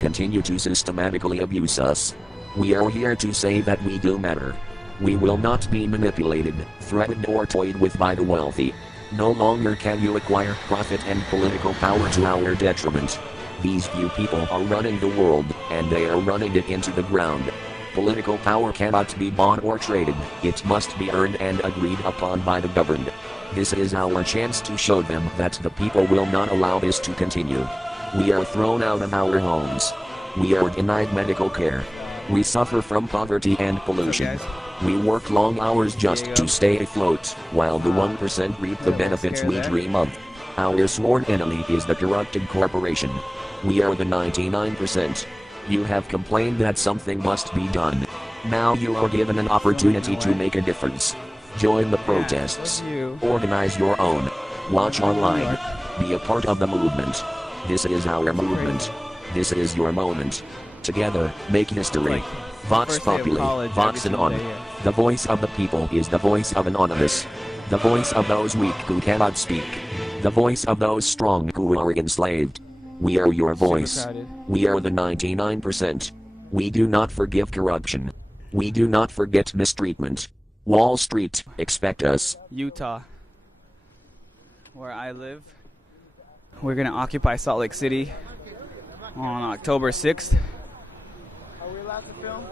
continue to systematically abuse us. We are here to say that we do matter. We will not be manipulated, threatened or toyed with by the wealthy. No longer can you acquire profit and political power to our detriment. These few people are running the world, and they are running it into the ground. Political power cannot be bought or traded, it must be earned and agreed upon by the governed. This is our chance to show them that the people will not allow this to continue. We are thrown out of our homes. We are denied medical care. We suffer from poverty and pollution. We work long hours just to stay afloat, while the 1% reap the benefits we dream of. Our sworn enemy is the corrupted corporation. We are the 99%. You have complained that something must be done. Now you are given an opportunity to make a difference. Join the protests. Organize your own. Watch online. Be a part of the movement. This is our movement. This is your moment. Together, make history. Vox Populi, Vox Anon. The voice of the people is the voice of Anonymous. The voice of those weak who cannot speak. The voice of those strong who are enslaved. We are your voice. We are the 99%. We do not forgive corruption. We do not forget mistreatment. Wall Street, expect us. Utah, where I live. We're going to occupy Salt Lake City on October 6th. Are we allowed to film?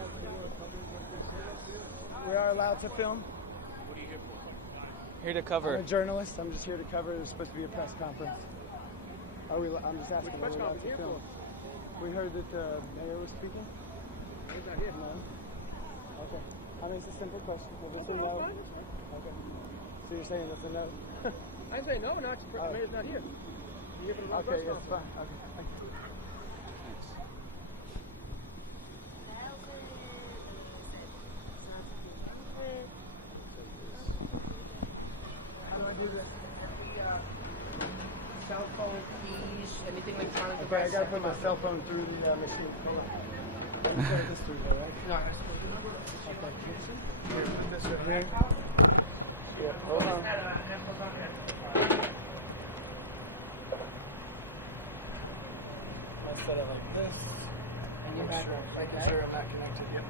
We are allowed to film? What are you here for? Here to cover. I'm a journalist. I'm just here to cover. There's supposed to be a press conference. I'm just asking, are we allowed to film? We heard that the mayor was speaking. He's not here. No. Okay. I mean, it's a simple question. Will this be no? Okay. So you're saying that's a no? I say no, not the mayor's not here. Okay, it's fine. Okay, thank you. How do I do this? Cell phone, keys, anything electronic. Okay, I gotta put my cell phone through the machine. Hold on. You put this through there, right? No, that's the number. Okay. Here, put this right here. Yeah, hold on. I'll set it like this. And you're back. Making sure I'm not connected yet.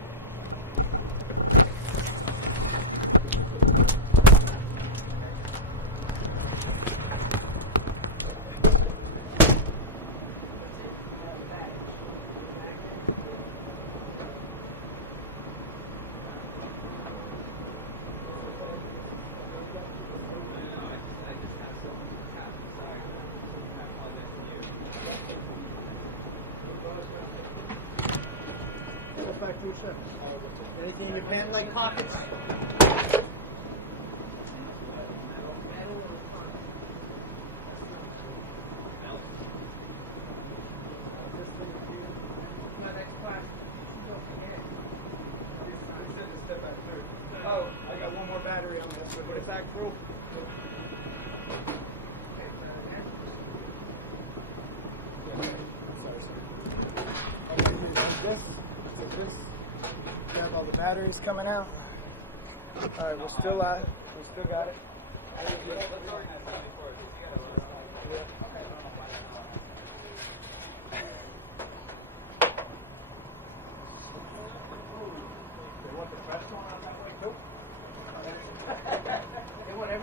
Anything in your pant leg pockets? Oh, I got one more battery on this, so put it back through. This. Got all the batteries coming out. Alright, we're still at it. We still got it.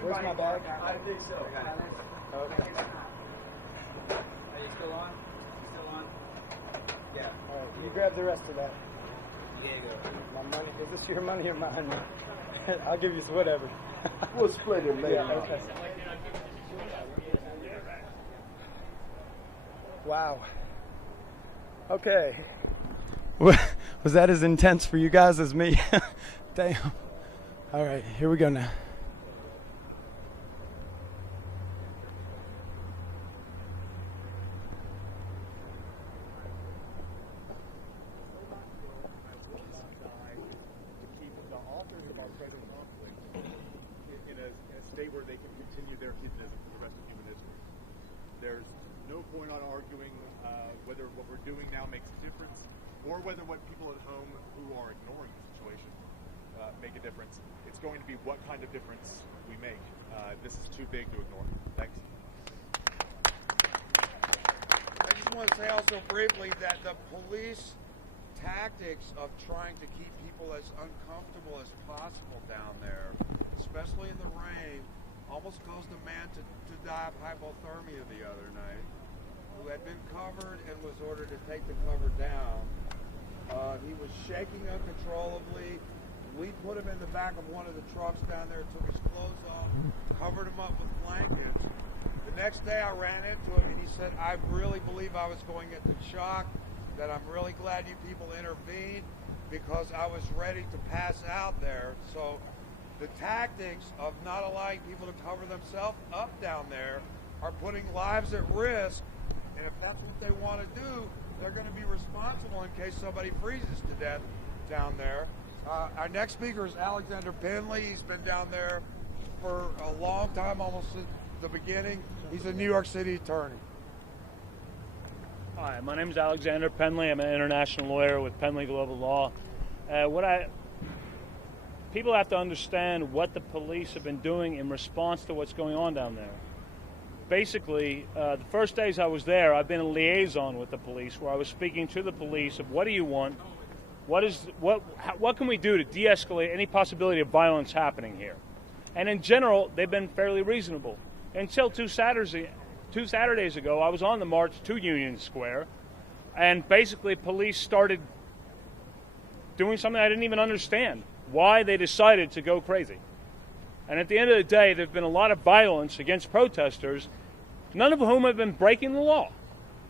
Where's my bag? I think so. Okay. Are you still on? Still on? Yeah. Alright, you grab the rest of that. Yeah, go. My money, is this your money or mine? I'll give you whatever. We'll split it later. Yeah, okay. Wow. Okay. Was that as intense for you guys as me? Damn. All right, here we go now. Where they can continue their hedonism for the rest of human history. There's no point on arguing whether what we're doing now makes a difference, or whether what people at home who are ignoring the situation make a difference. It's going to be what kind of difference we make. This is too big to ignore. Thanks. just want to say also briefly that the police tactics of trying to keep people as uncomfortable as possible down there, especially in the rain, almost caused a man to die of hypothermia the other night, who had been covered and was ordered to take the cover down. He was shaking uncontrollably. We put him in the back of one of the trucks down there, took his clothes off, covered him up with blankets. The next day I ran into him and he said, I really believe I was going into shock, that I'm really glad you people intervened because I was ready to pass out there. So the tactics of not allowing people to cover themselves up down there are putting lives at risk. And if that's what they want to do, they're going to be responsible in case somebody freezes to death down there. Our next speaker is Alexander Penley. He's been down there for a long time, almost since the beginning. He's a New York City attorney. Hi, my name is Alexander Penley. I'm an international lawyer with Penley Global Law. People have to understand what the police have been doing in response to what's going on down there. Basically, the first days I was there, I've been a liaison with the police, where I was speaking to the police of what do you want, what can we do to de-escalate any possibility of violence happening here. And in general, they've been fairly reasonable. Until two Saturdays ago, I was on the march to Union Square, and basically police started doing something I didn't even understand, why they decided to go crazy. And at the end of the day, there's been a lot of violence against protesters, none of whom have been breaking the law.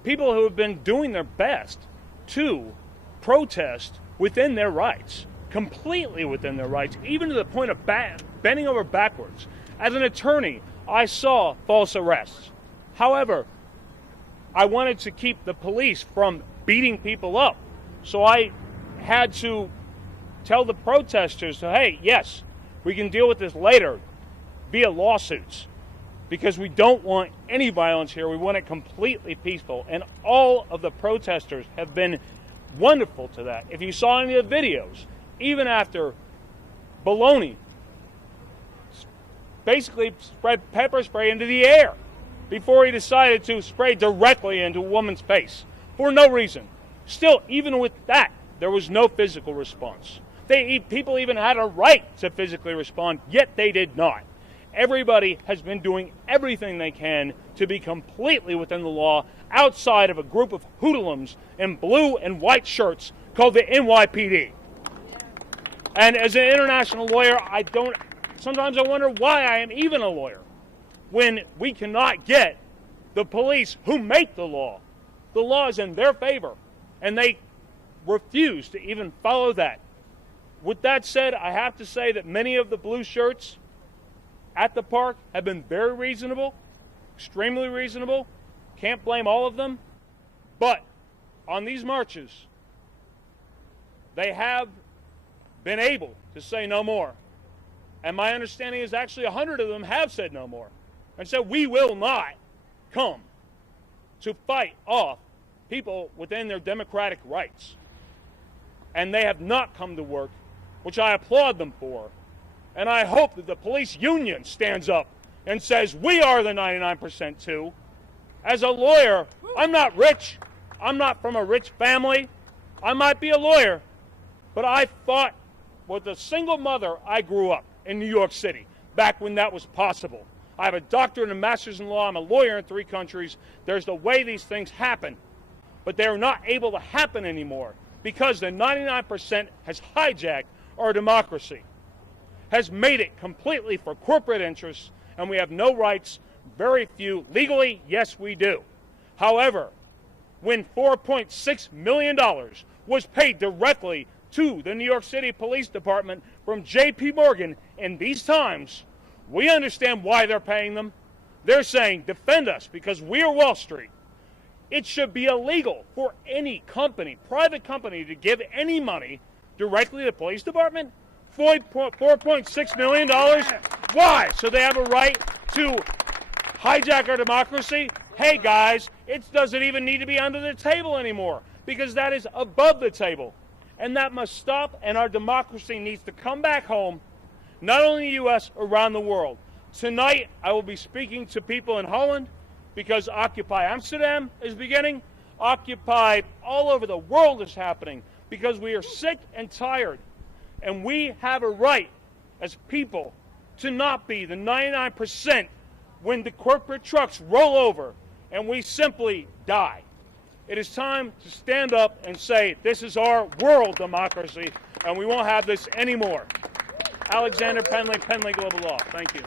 People who have been doing their best to protest within their rights, completely within their rights, even to the point of bending over backwards. As an attorney, I saw false arrests. However, I wanted to keep the police from beating people up. So I had to tell the protesters, hey, yes, we can deal with this later via lawsuits, because we don't want any violence here. We want it completely peaceful. And all of the protesters have been wonderful to that. If you saw any of the videos, even after Baloney basically spread pepper spray into the air before he decided to spray directly into a woman's face for no reason. Still, even with that, there was no physical response. People even had a right to physically respond, yet they did not. Everybody has been doing everything they can to be completely within the law, outside of a group of hoodlums in blue and white shirts called the NYPD. And as an international lawyer, sometimes I wonder why I am even a lawyer when we cannot get the police who make the law. The law is in their favor, and they refuse to even follow that. With that said, I have to say that many of the blue shirts at the park have been very reasonable, extremely reasonable. Can't blame all of them. But on these marches, they have been able to say no more. And my understanding is actually 100 of them have said no more. And so we will not come to fight off people within their democratic rights. And they have not come to work, which I applaud them for. And I hope that the police union stands up and says, we are the 99% too. As a lawyer, I'm not rich. I'm not from a rich family. I might be a lawyer, but I fought with a single mother. I grew up in New York City back when that was possible. I have a doctorate and a master's in law. I'm a lawyer in 3 countries. There's the way these things happen, but they're not able to happen anymore because the 99% has hijacked our democracy, has made it completely for corporate interests, and we have no rights, very few. Legally, yes, we do. However, when $4.6 million was paid directly to the New York City Police Department from J.P. Morgan in these times, we understand why they're paying them. They're saying, defend us because we are Wall Street. It should be illegal for any company, private company, to give any money directly to the police department. $4.6 million. Why? So they have a right to hijack our democracy? Hey guys, it doesn't even need to be under the table anymore because that is above the table. And that must stop, and our democracy needs to come back home, not only in the U.S., around the world. Tonight, I will be speaking to people in Holland because Occupy Amsterdam is beginning. Occupy all over the world is happening because we are sick and tired. And we have a right as people to not be the 99% when the corporate trucks roll over and we simply die. It is time to stand up and say, this is our world democracy, and we won't have this anymore. Alexander Penley, Penley Global Law. Thank you.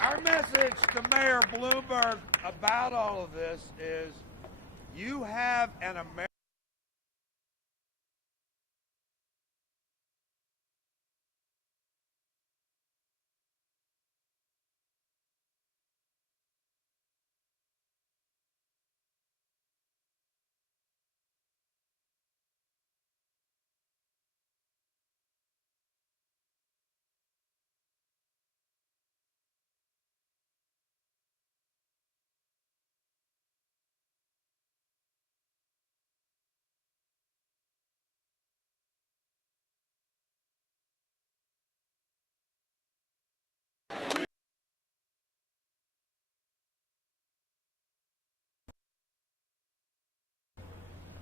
Our message to Mayor Bloomberg about all of this is you have an American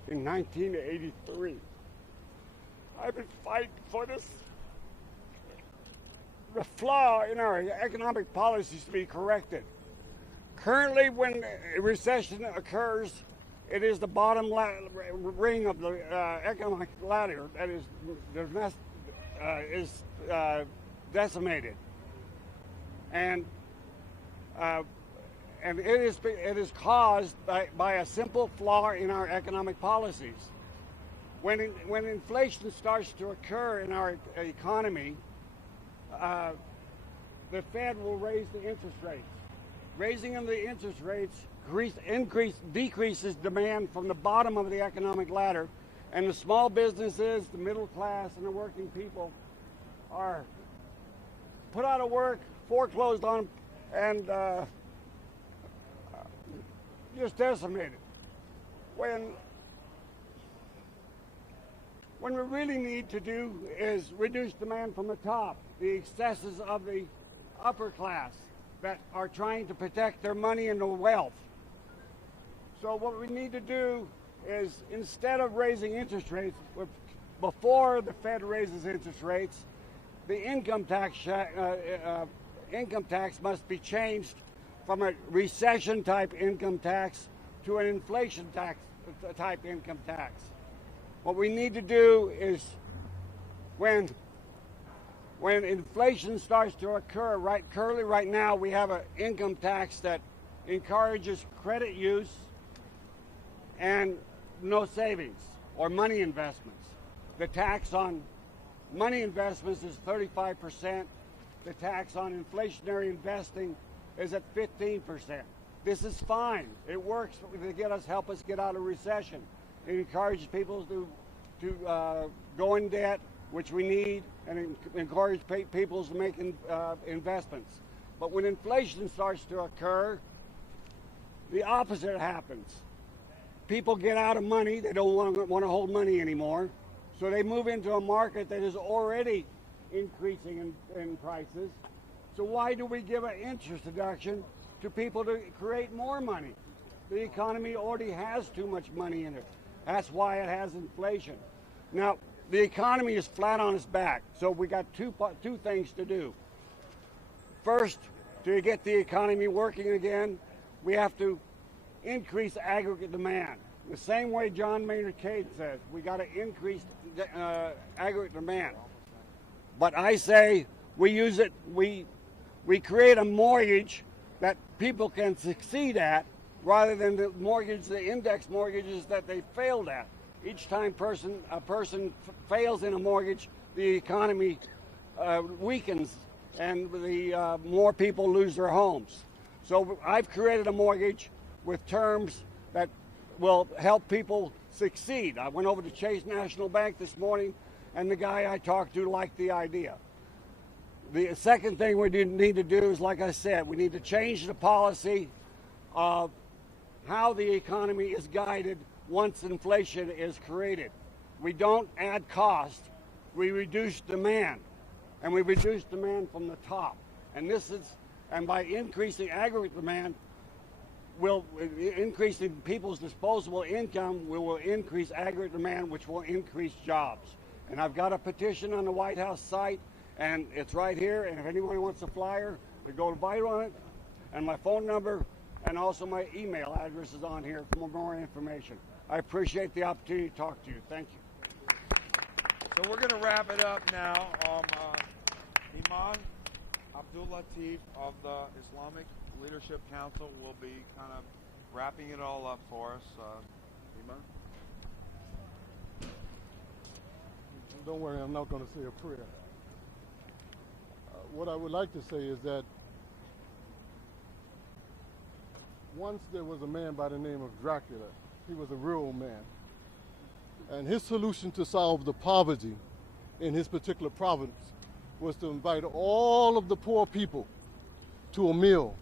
in 1983. I've been fighting for this, the flaw in our economic policies to be corrected. Currently, when a recession occurs, it is the bottom ring of the economic ladder that is decimated, and it is caused by a simple flaw in our economic policies. When inflation starts to occur in our economy, the Fed will raise the interest rates. Raising of the interest rates decreases demand from the bottom of the economic ladder, and the small businesses, the middle class, and the working people are put out of work, foreclosed on, and just decimated. When we really need to do is reduce demand from the top, the excesses of the upper class that are trying to protect their money and their wealth. So what we need to do is, instead of raising interest rates, before the Fed raises interest rates, the income tax must be changed from a recession type income tax to an inflation tax type income tax. What we need to do is, when inflation starts to occur, currently right now we have an income tax that encourages credit use and no savings or money investments. The tax on money investments is 35%. The tax on inflationary investing is at 15%. This is fine. It works to help us get out of recession. It encourages people to go in debt, which we need, and encourage people to make investments. But when inflation starts to occur, the opposite happens. People get out of money. They don't want to hold money anymore. So they move into a market that is already increasing in prices. So why do we give an interest deduction to people to create more money? The economy already has too much money in it. That's why it has inflation. Now, the economy is flat on its back, so we got two things to do. First, to get the economy working again, we have to increase aggregate demand. The same way John Maynard Keynes says, we got to increase aggregate demand. But I say we create a mortgage that people can succeed at, rather than the index mortgages that they failed at. Each time a person fails in a mortgage, the economy weakens, and the more people lose their homes. So I've created a mortgage with terms that will help people succeed. I went over to Chase National Bank this morning, and the guy I talked to liked the idea. The second thing we need to do is, like I said, we need to change the policy of how the economy is guided once inflation is created. We don't add cost, we reduce demand, and we reduce demand from the top. And by increasing aggregate demand, will increase in people's disposable income, we will increase aggregate demand, which will increase jobs. And I've got a petition on the White House site, and it's right here. And if anyone wants a flyer, we go to vote on it. And my phone number and also my email address is on here for more information. I appreciate the opportunity to talk to you. Thank you. So we're going to wrap it up now. Iman Abdul Latif of the Islamic Leadership Council will be kind of wrapping it all up for us. Iman? Don't worry, I'm not going to say a prayer. What I would like to say is that once there was a man by the name of Dracula. He was a real man. And his solution to solve the poverty in his particular province was to invite all of the poor people to a meal.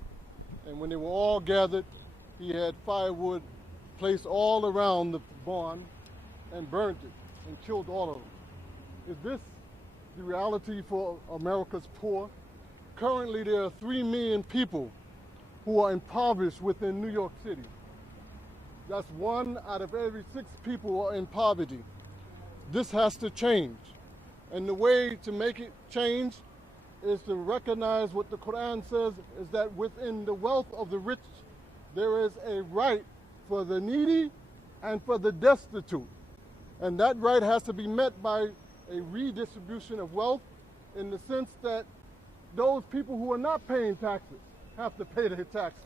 And when they were all gathered, he had firewood placed all around the barn and burnt it and killed all of them. Is this the reality for America's poor? Currently, there are 3 million people who are impoverished within New York City. That's 1 out of every 6 people are in poverty. This has to change. And the way to make it change is to recognize what the Quran says, is that within the wealth of the rich, there is a right for the needy and for the destitute. And that right has to be met by a redistribution of wealth in the sense that those people who are not paying taxes have to pay their taxes.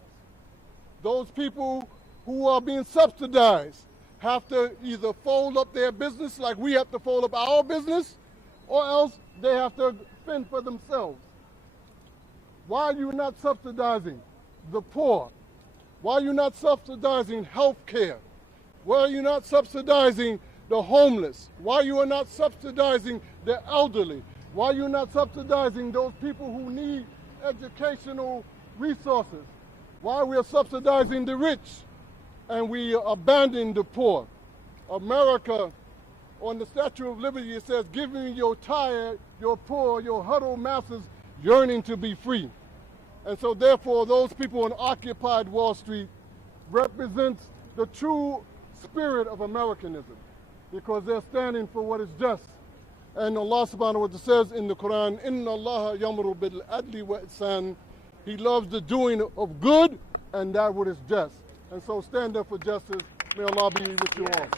Those people who are being subsidized have to either fold up their business like we have to fold up our business, or else they have to fend for themselves. Why are you not subsidizing the poor? Why are you not subsidizing health care? Why are you not subsidizing the homeless? Why you are not subsidizing the elderly? Why are you not subsidizing those people who need educational resources? Why we are subsidizing the rich and we abandon the poor? America, on the Statue of Liberty, it says, "Give me your tired, your poor, your huddled masses yearning to be free." And so therefore, those people on occupied Wall Street represents the true spirit of Americanism, because they're standing for what is just. And Allah subhanahu wa ta'ala says in the Quran, "Inna Allah yamuru bil adli wa ihsan." He loves the doing of good and that what is just. And so stand up for justice. May Allah be with you all.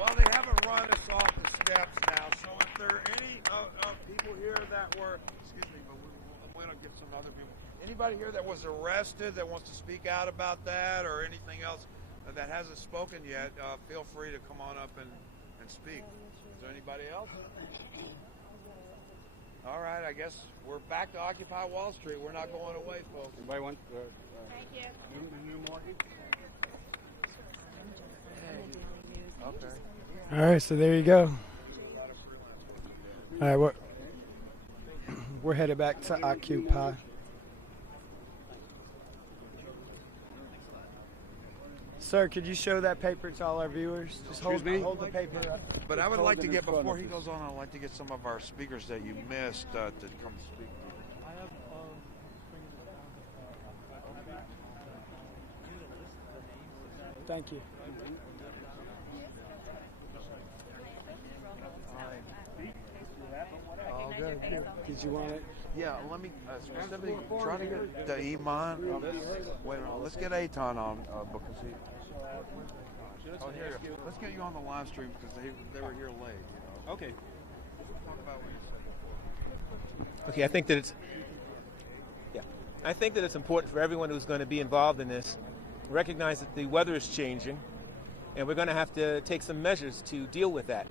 Well, they haven't run us off the steps now, so if there are any people here that were, excuse me, but we're going to get some other people. Anybody here that was arrested that wants to speak out about that or anything else that hasn't spoken yet, feel free to come on up and speak. Is there anybody else? All right, I guess we're back to Occupy Wall Street. We're not going away, folks. Anybody want Thank you. new mortgage? Okay. All right, so there you go. All right, we're headed back to Occupy. Sir, could you show that paper to all our viewers? Just hold the paper up. But I would like to get, before he goes on, I'd like to get some of our speakers that you missed to come speak. Thank you. Oh, good. Did you want it? Yeah, let me specifically try to get the Iman. Wait, let's get Eitan on because he. Oh, here. Let's get you on the live stream because they were here late. You know? Okay. Talk about what you said before. Okay, I think that it's important for everyone who's going to be involved in this recognize that the weather is changing, and we're going to have to take some measures to deal with that.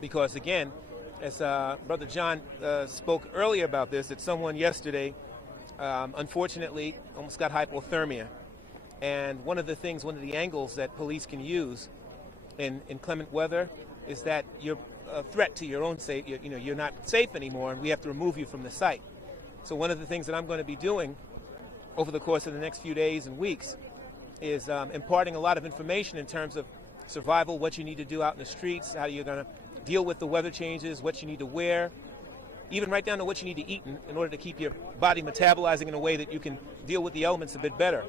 Because again, as Brother John spoke earlier about this, that someone yesterday, unfortunately, almost got hypothermia. And one of the angles that police can use in inclement weather is that you're a threat to your own safety. You're not safe anymore, and we have to remove you from the site. So one of the things that I'm going to be doing over the course of the next few days and weeks is imparting a lot of information in terms of survival, what you need to do out in the streets, how you're going to deal with the weather changes, what you need to wear, even right down to what you need to eat in order to keep your body metabolizing in a way that you can deal with the elements a bit better.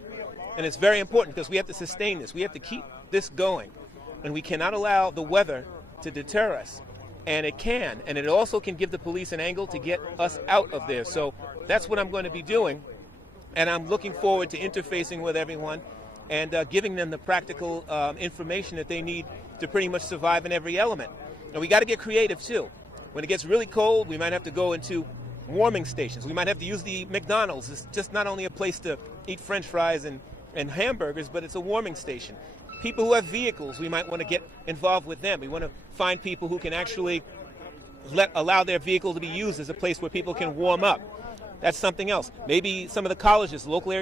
And it's very important because we have to sustain this. We have to keep this going. And we cannot allow the weather to deter us. And it can. And it also can give the police an angle to get us out of there. So that's what I'm going to be doing. And I'm looking forward to interfacing with everyone and giving them the practical information that they need to pretty much survive in every element. And we got to get creative, too. When it gets really cold, we might have to go into warming stations. We might have to use the McDonald's. It's just not only a place to eat French fries and hamburgers, but it's a warming station. People who have vehicles, we might want to get involved with them. We want to find people who can actually allow their vehicle to be used as a place where people can warm up. That's something else. Maybe some of the colleges, local areas.